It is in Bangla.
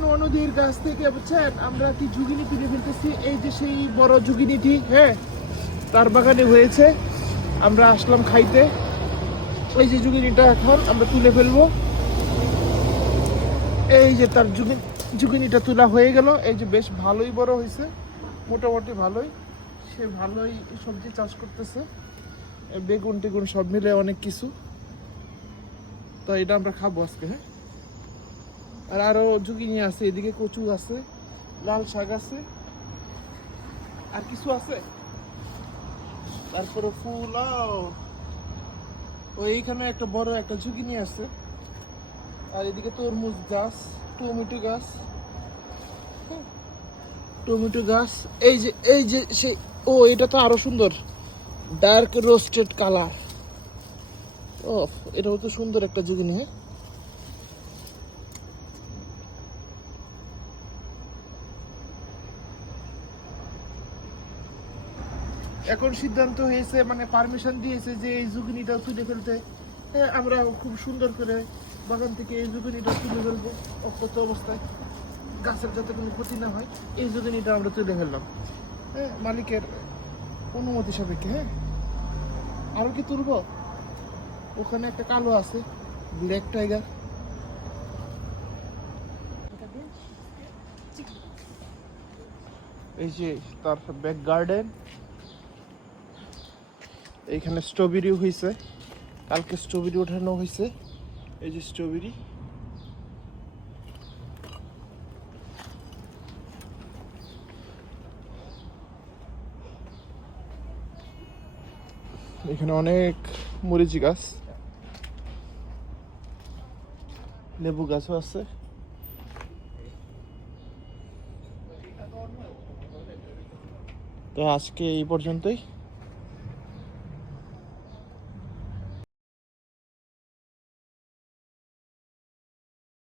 নদীর গাছ থেকে বুঝছেন আমরা কি ঝুগিনি তুলে ফেলতেছি। এই যে সেই বড় ঝুগিনিটি, হ্যাঁ, তার বাগানে হয়েছে। আমরা আসলাম খাইতে। এই যে ঝুগিনিটা এখন আমরা তুলে ফেলবো। এই যে তার ঝুগিনিটা তোলা হয়ে গেল। এই যে বেশ ভালোই বড় হয়েছে, মোটামুটি ভালোই। সে ভালোই সবজি চাষ করতেছে, বেগুন টেগুন সব মিলে অনেক কিছু। তো এটা আমরা খাবো আজকে। হ্যাঁ, আর আরো ঝুগিনি আছে, এদিকে কচু আছে, লাল শাক আছে, আর কিছু আছে। তারপরে ফুল, ও এইখানে একটা বড় একটা ঝুগিনি আছে। আর এদিকে তরমুজ গাছ, টমেটো গাছ, টমেটো গাছ। এই যে সেই, ও এটা তো আরো সুন্দর, ডার্ক রোস্টেড কালার। ও, এটাও তো সুন্দর একটা ঝুগিনি। হ্যাঁ, এখন সিদ্ধান্ত হয়েছে, মানে পারমিশন দিয়েছে যে এই ঝুগিনিটা তুলে ফেলতে। হ্যাঁ, আমরা খুব সুন্দর করে বাগান থেকে এই ঝুগিনিটা তুলে ফেলবো অক্ষত অবস্থায়, গাছের যাতে কোনো ক্ষতি না হয়। এই ঝুগিনিটা আমরা তুলে ফেললাম, হ্যাঁ, মালিকের অনুমতি সাপেক্ষে। হ্যাঁ, আরো কি তুলবো? ওখানে একটা কালো আছে, ব্ল্যাক টাইগার। এই যে তার ব্যাক গার্ডেন। এইখানে স্ট্রবেরি হয়েছে, কালকে স্ট্রবেরি ওঠানো হয়েছে। এই যে স্ট্রবেরি, এখানে অনেক মরিচ গাছ, লেবু গাছও আছে। তো আজকে এই পর্যন্তই।